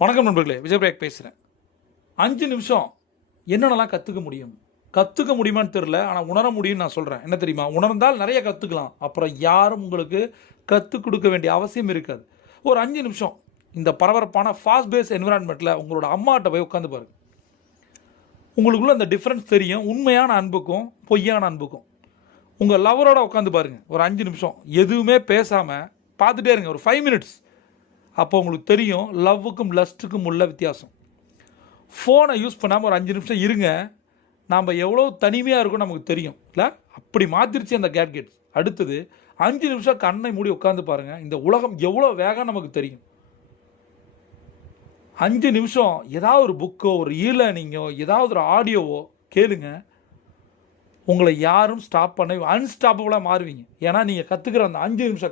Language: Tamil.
வணக்கம் நண்பர்களே, விஜயபிரேக் பேசுகிறேன். 5 நிமிஷம் என்னென்னலாம் கற்றுக்க முடியும்? கற்றுக்க முடியுமான்னு தெரில, ஆனால் உணர முடியும்னு நான் சொல்கிறேன். என்ன தெரியுமா? உணர்ந்தால் நிறைய கற்றுக்கலாம். அப்புறம் யாரும் உங்களுக்கு கற்றுக் கொடுக்க வேண்டிய அவசியம் இருக்காது. ஒரு 5 நிமிஷம் இந்த பரபரப்பான ஃபாஸ்ட் பேஸ் என்விரான்மெண்ட்டில் உங்களோட அம்மாட்ட போய் உட்காந்து பாருங்கள். உங்களுக்குள்ள அந்த டிஃப்ரென்ஸ் தெரியும், உண்மையான அன்புக்கும் பொய்யான அன்புக்கும். உங்கள் லவரோட உட்காந்து பாருங்கள் ஒரு 5 நிமிஷம், எதுவுமே பேசாமல் பார்த்துட்டே இருங்க ஒரு 5 மினிட்ஸ். அப்போ உங்களுக்கு தெரியும் லவ்வுக்கும் லஸ்ட்டுக்கும் உள்ள வித்தியாசம். ஃபோனை யூஸ் பண்ணாமல் ஒரு 5 நிமிஷம் இருங்க, நாம் எவ்வளோ தனிமையாக இருக்கும் நமக்கு தெரியும் இல்லை? அப்படி மாற்றிருச்சு அந்த கேட்கெட்ஸ். அடுத்தது 5 நிமிஷம் கண்ணை மூடி உட்காந்து பாருங்கள், இந்த உலகம் எவ்வளோ வேகம் நமக்கு தெரியும். 5 நிமிஷம் ஏதாவது ஒரு புக்கோ ஒரு ஈலேர்னிங்கோ ஏதாவது ஒரு ஆடியோவோ கேளுங்க, உங்களை யாரும் ஸ்டாப் பண்ண அன்ஸ்டாப்பபுளாக மாறுவீங்க. ஏன்னா நீங்கள் கற்றுக்கிற அந்த 5 நிமிஷம்